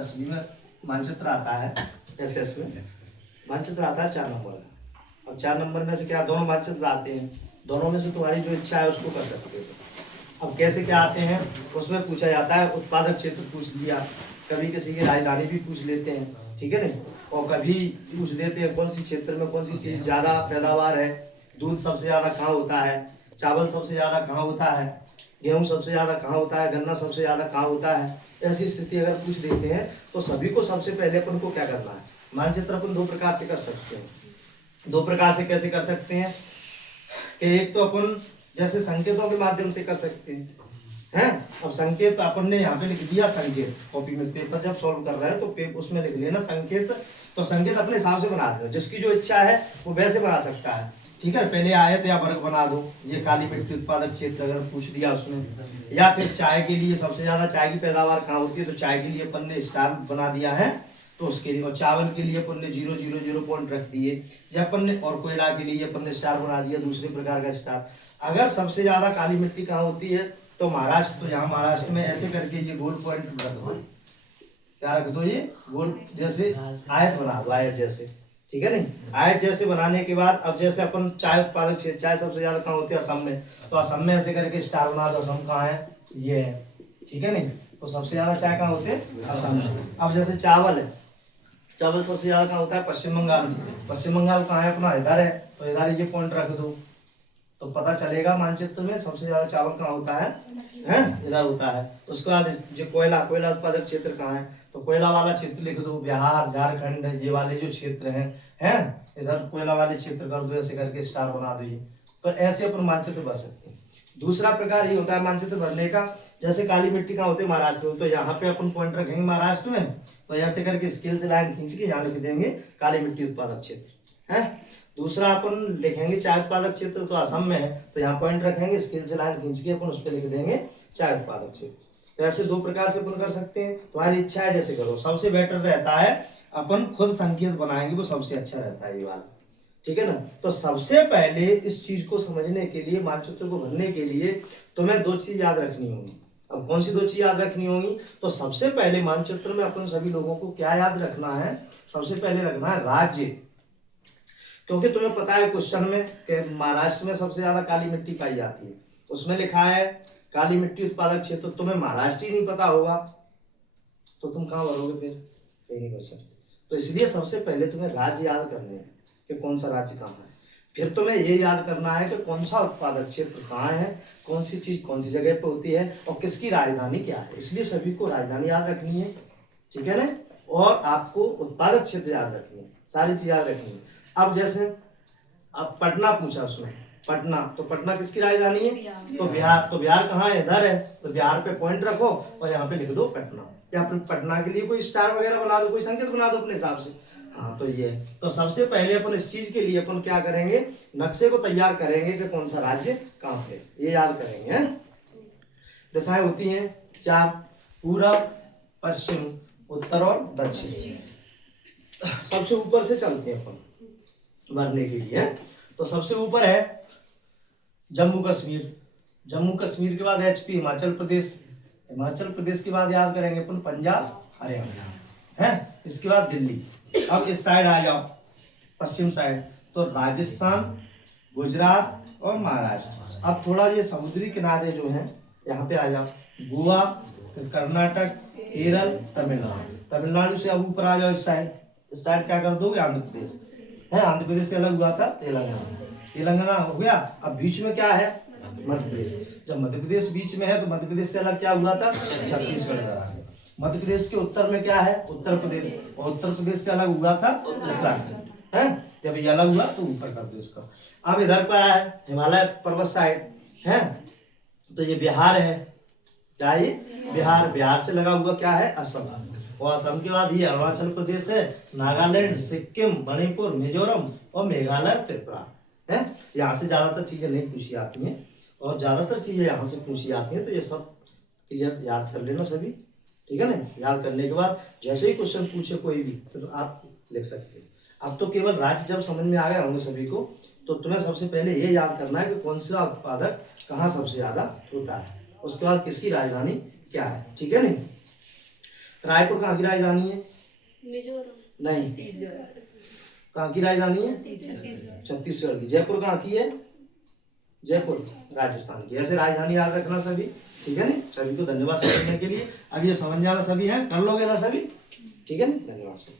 10वीं में मानचित्र आता है, SS में मानचित्र आता है 4 नंबर का। और 4 नंबर में से क्या दोनों मानचित्र आते हैं, दोनों में से तुम्हारी जो इच्छा है उसको कर सकते हो। अब कैसे क्या आते हैं उसमें पूछा जाता है, उत्पादक क्षेत्र पूछ लिया, कभी किसी की राजधानी भी पूछ लेते हैं, ठीक है नहीं, और कभी पूछ देते हैं कौन सी क्षेत्र में कौन सी चीज ज्यादा पैदावार है, दूध सबसे ज्यादा कहाँ होता है, चावल सबसे ज्यादा कहाँ होता है, गेहूं सबसे ज्यादा कहाँ होता है, गन्ना सबसे ज्यादा कहाँ होता है। ऐसी स्थिति अगर पूछ देते हैं तो सभी को सबसे पहले अपन को क्या करना है, मानचित्र अपन 2 प्रकार से कर सकते हैं। 2 प्रकार से कैसे कर सकते हैं कि एक तो अपन जैसे संकेतों के माध्यम से कर सकते हैं। अब संकेत अपन ने यहाँ पे लिख दिया, संकेत कॉपी में पेपर जब सॉल्व कर रहे हैं तो उसमें लिख लेना संकेत, तो संकेत अपने हिसाब से बना देना, जिसकी जो इच्छा है वो वैसे बना सकता है, ठीक है। पहले आयत या वर्ग बना दो, ये काली मिट्टी उत्पादक क्षेत्र अगर पूछ दिया उसमें, या फिर चाय के लिए सबसे ज्यादा चाय की पैदावार कहाँ होती है तो चाय के लिए अपन ने स्टार बना दिया है तो उसके लिए, और चावल के लिए अपन ने 0 पॉइंट रख दिए, या अपन ने, और कोयला के लिए अपन ने स्टार बना दिया दूसरे प्रकार का स्टार। अगर सबसे ज्यादा काली मिट्टी कहाँ होती है तो महाराष्ट्र, तो यहाँ महाराष्ट्र में ऐसे करके ये गोल पॉइंट रख दो, क्या रख दो, ये गोल जैसे आयत बना दो, आयत जैसे, ठीक है नहीं। आयत जैसे बनाने के बाद अब जैसे अपन चाय उत्पादक क्षेत्र, चाय सबसे ज्यादा कहाँ होती है असम में, तो असम में ऐसे करके स्टार बना दो, असम कहाँ है, ये है, ठीक है नहीं, तो सबसे ज्यादा चाय कहाँ होते हैं असम में। अब जैसे चावल है, चावल सबसे ज्यादा कहाँ होता है पश्चिम बंगाल में, पश्चिम बंगाल कहाँ है अपना, इधर है, तो इधर ये पॉइंट रख दो तो पता चलेगा मानचित्र में सबसे ज्यादा चावल कहाँ होता है, इधर होता है। उसके बाद जो कोयला, कोयला उत्पादक क्षेत्र कहाँ है तो कोयला वाला क्षेत्र लिख दो, बिहार झारखंड ये वाले जो क्षेत्र हैं इधर कोयला वाले क्षेत्र कर दो, ऐसे करके स्टार बना दो, ये तो ऐसे अपन मानचित्र बना सकते हैं। दूसरा प्रकार ये होता है मानचित्र भरने का, जैसे काली मिट्टी कहाँ होती है महाराष्ट्र में, तो यहाँ पे अपन पॉइंट रखेंगे महाराष्ट्र में, तो ऐसे करके स्केल से लाइन खींच के यहाँ लिख देंगे काली मिट्टी उत्पादक क्षेत्र है। दूसरा अपन लिखेंगे चाय उत्पादक क्षेत्र, तो असम में है तो यहाँ पॉइंट रखेंगे, स्केल से लाइन खींच के अपन उस पर लिख देंगे चाय उत्पादक क्षेत्र। तो ऐसे 2 प्रकार से अपन कर सकते हैं, तुम्हारी इच्छा है जैसे करो। सबसे बेटर रहता है अपन खुद संकेत बनाएंगे, वो सबसे अच्छा रहता है ये वाला, ठीक है ना। तो सबसे पहले इस चीज को समझने के लिए, मानचित्र को भरने के लिए तुम्हें 2 चीज याद रखनी होगी। अब कौन सी 2 चीज याद रखनी होगी, तो सबसे पहले मानचित्र में अपन सभी लोगों को क्या याद रखना है, सबसे पहले रखना है राज्य, क्योंकि तुम्हें पता है क्वेश्चन में कि महाराष्ट्र में सबसे ज्यादा काली मिट्टी पाई जाती है, उसमें लिखा है काली मिट्टी उत्पादक क्षेत्र, तो तुम्हें महाराष्ट्र ही नहीं पता होगा तो तुम कहाँ भरोगे, फिर कहीं नहीं कर सकते। तो इसलिए सबसे पहले तुम्हें राज्य याद करने हैं कि कौन सा राज्य कहाँ है, फिर तुम्हें ये याद करना है कि कौन सा उत्पादक क्षेत्र कहाँ है, कौन सी चीज कौन सी जगह पे होती है और किसकी राजधानी क्या है। इसलिए सभी को राजधानी याद रखनी है, ठीक है ना, और आपको उत्पादक क्षेत्र याद रखनी है, सारी चीज याद रखनी है। अब जैसे अब पटना पूछा उसमें, पटना, तो पटना किसकी राजधानी है तो बिहार, तो बिहार कहाँ है, इधर है, तो बिहार पे पॉइंट रखो और यहाँ पे लिख दो पटना, या फिर पटना के लिए कोई स्टार वगैरह बना दो, कोई संकेत बना दो अपने हिसाब से। हाँ तो ये, तो सबसे पहले अपन इस चीज के लिए अपन क्या करेंगे, नक्शे को तैयार करेंगे कि कौन सा राज्य कहाँ पे, ये याद करेंगे। दिशाएं होती हैं 4, पूरब, पश्चिम, उत्तर और दक्षिण। सबसे ऊपर से चलते हैं अपन भरने के लिए, तो सबसे ऊपर है जम्मू कश्मीर, जम्मू कश्मीर के बाद HP हिमाचल प्रदेश, हिमाचल प्रदेश के बाद याद करेंगे अपन पंजाब हरियाणा है, इसके बाद दिल्ली। अब इस साइड आ जाओ पश्चिम साइड, तो राजस्थान, गुजरात और महाराष्ट्र। अब थोड़ा ये समुद्री किनारे जो हैं यहाँ पे आ जाओ, गोवा, कर्नाटक, केरल, तमिलनाडु। तमिलनाडु से अब ऊपर आ जाओ इस साइड क्या कर दोगे, आंध्र प्रदेश है, आंध्र प्रदेश से अलग हुआ था तेलंगाना, तेलंगाना हो गया। अब बीच में क्या है, मध्य प्रदेश, जब मध्य प्रदेश बीच में है तो मध्य प्रदेश से अलग क्या हुआ था, छत्तीसगढ़। मध्य प्रदेश के उत्तर में क्या है, उत्तर प्रदेश, और उत्तर प्रदेश से अलग हुआ था उत्तराखंड है, जब ये अलग हुआ तो ऊपर कर दो इसका। अब इधर क्या है, हिमालय पर्वत साइड है, तो ये बिहार है, क्या ये बिहार, बिहार से लगा हुआ क्या है असम, और असम के बाद ये अरुणाचल प्रदेश है, नागालैंड, सिक्किम, मणिपुर, मिजोरम और मेघालय, त्रिपुरा है। यहाँ से ज्यादातर चीजें नहीं पूछी आती हैं और ज्यादातर चीजें यहाँ से पूछी आती हैं, तो ये सब क्लियर याद कर लेना सभी, ठीक है ना। याद करने के बाद जैसे ही क्वेश्चन पूछे कोई भी तो आप लिख सकते हैं। अब तो केवल राज्य जब समझ में आ गए होंगे सभी को, तो तुम्हें सबसे पहले ये याद करना है कि कौन सा उत्पादक कहाँ सबसे ज्यादा होता है, उसके बाद किसकी राजधानी क्या है, ठीक है नहीं। रायपुर कहाँ की राजधानी है? मिजोरम। नहीं, कहाँ की राजधानी है? छत्तीसगढ़ की। जयपुर कहाँ की है? जयपुर राजस्थान की। ऐसे राजधानी याद रखना सभी, ठीक है ना। सभी को धन्यवाद समझने के लिए। अब ये समझ जाना सभी है, कर लोगे ना सभी, ठीक है ना। धन्यवाद सभी।